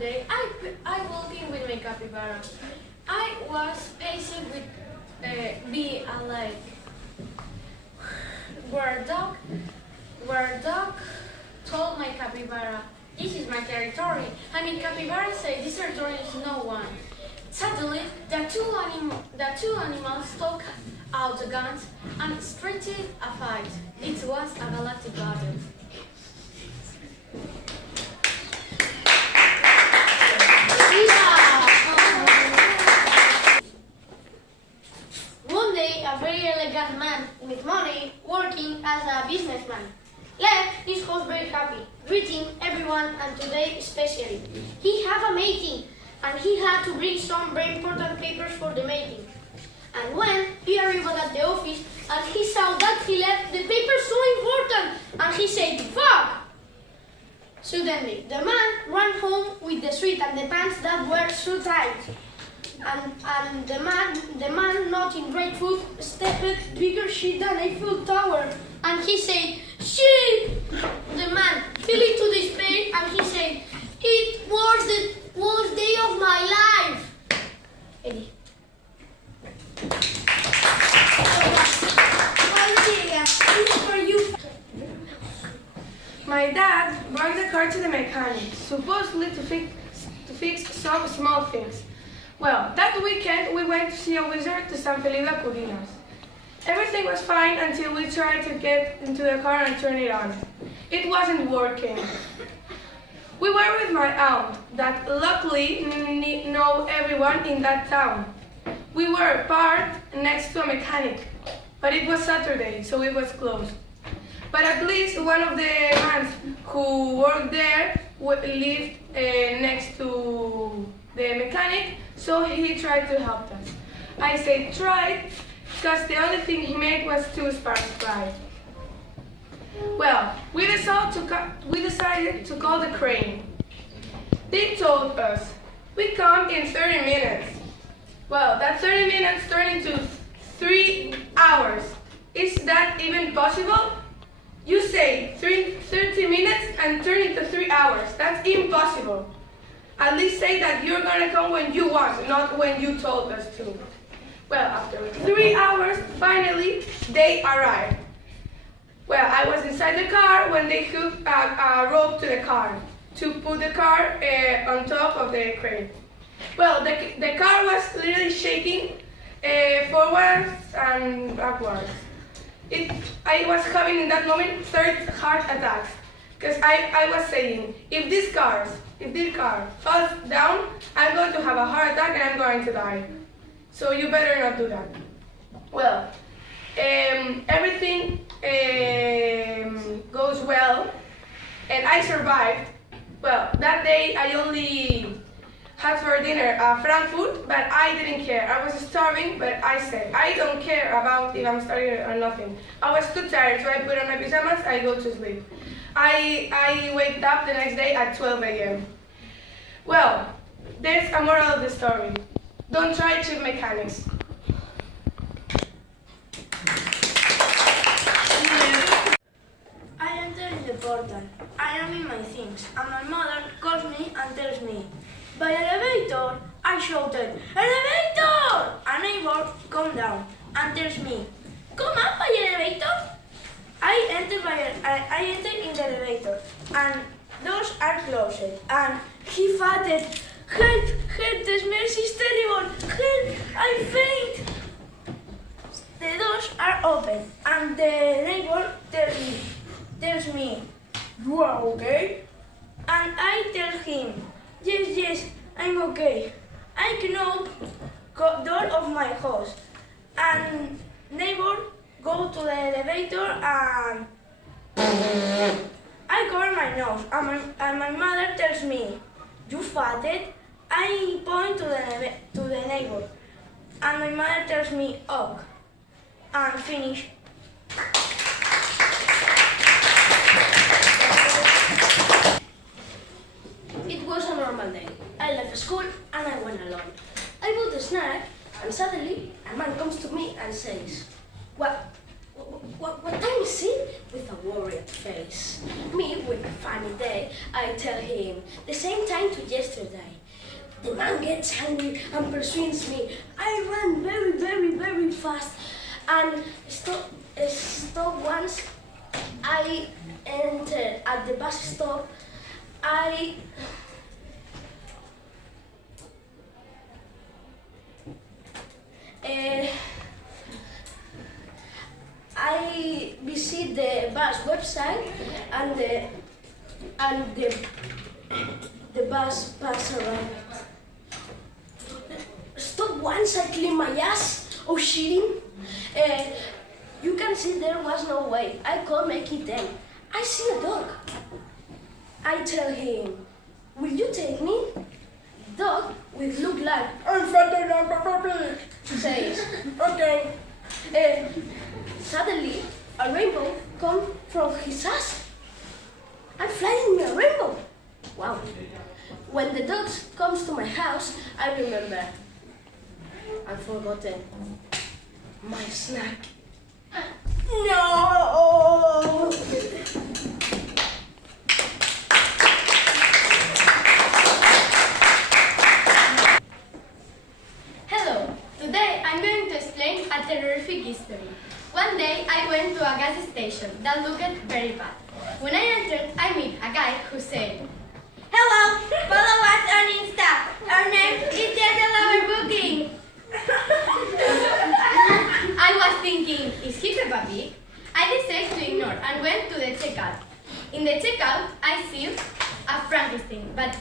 day, I walked in with my capybara. I was pacing with be a lake where dog told my capybara, "This is my territory." I mean, capybara said, "This territory is no one." Suddenly, the two animals took out the guns and started a fight. It was a galactic battle. One day, a very elegant man with money, working as a businessman, left his house very happy, greeting everyone, and today especially. He had a meeting, and he had to bring some very important papers for the meeting. And when he arrived at the office, and he saw that he left the papers so important, and he said, "Fuck!" Suddenly, the man ran home with the suit and the pants that were so tight. And the man not in great food, stepped bigger shit than Eiffel Tower. And he said, "Shit!" The man fell into despair and he said, "It was the worst day of my life." Eddie. For you. My dad brought the car to the mechanic, supposedly to fix some small things. Well, that weekend we went to see a wizard to San Felipe Codinas. Everything was fine until we tried to get into the car and turn it on. It wasn't working. We were with my aunt, that luckily know everyone in that town. We were parked next to a mechanic, but it was Saturday, so it was closed. But at least one of the mans who worked there lived next to the mechanic, so he tried to help us. I say tried because the only thing he made was 2 sparks fly. Well, we decided to call the crane. They told us, "We come in 30 minutes. Well, that 30 minutes turned into 3 hours. Is that even possible? You say 30 minutes and turn into 3 hours. That's impossible. At least say that you're gonna come when you want, not when you told us to." Well, after 3 hours, finally, they arrived. Well, I was inside the car when they hooked a rope to the car to put the car on top of the crane. Well, the car was literally shaking forwards and backwards. I was having in that moment 3rd heart attacks because I was saying, if this car falls down, I'm going to have a heart attack and I'm going to die. So you better not do that. Well, everything goes well and I survived. Well, that day I only had for dinner Frankfurt, but I didn't care. I was starving, but I said, I don't care about if I'm starving or nothing. I was too tired, so I put on my pajamas, I go to sleep. I waked up the next day at 12 a.m. Well, there's a moral of the story. Don't try cheap mechanics. I enter in the portal. I am in my things, and my mother calls me and tells me, "By elevator!" I shouted, "Elevator!" A neighbor comes down and tells me, "Come up by elevator." I enter in the elevator, and doors are closed, and he fatted, "Help! Help! The smell is terrible! Help! I faint!" The doors are open, and the neighbor tells me, "You are okay?" And I tell him, Yes, I'm okay. I cannot go door of my house." And neighbor go to the elevator and I cover my nose, and my mother tells me, "You farted?" I point to the neighbor, and my mother tells me, "Ok," and finish. It was a normal day. I left school and I went alone. I bought a snack and suddenly a man comes to me and says, What time is it?" with a worried face. Me, with a funny day, I tell him the same time to yesterday. The man gets angry and pursues me. I run very, very, very fast and stop once. I enter at the bus stop. I visit the bus website and the bus pass around. Stop once, I clean my ass. Oh, shitting. You can see there was no way. I call make it 10. I see a dog. I tell him, will you take me? Dog with look like says, okay. Suddenly, a rainbow comes from his ass. I'm flying in a rainbow. Wow. When the dog comes to my house, I remember I've forgotten my snack. No! Hello, today I'm going to explain a terrific history. One day I went to a gas station that looked very bad. When I entered, I met a guy who said, "Hello, follow us on Insta. Our name is Our Booking." I was thinking, is he Peppa Pig? I decided to ignore and went to the checkout. In the checkout, I see a Frankenstein, but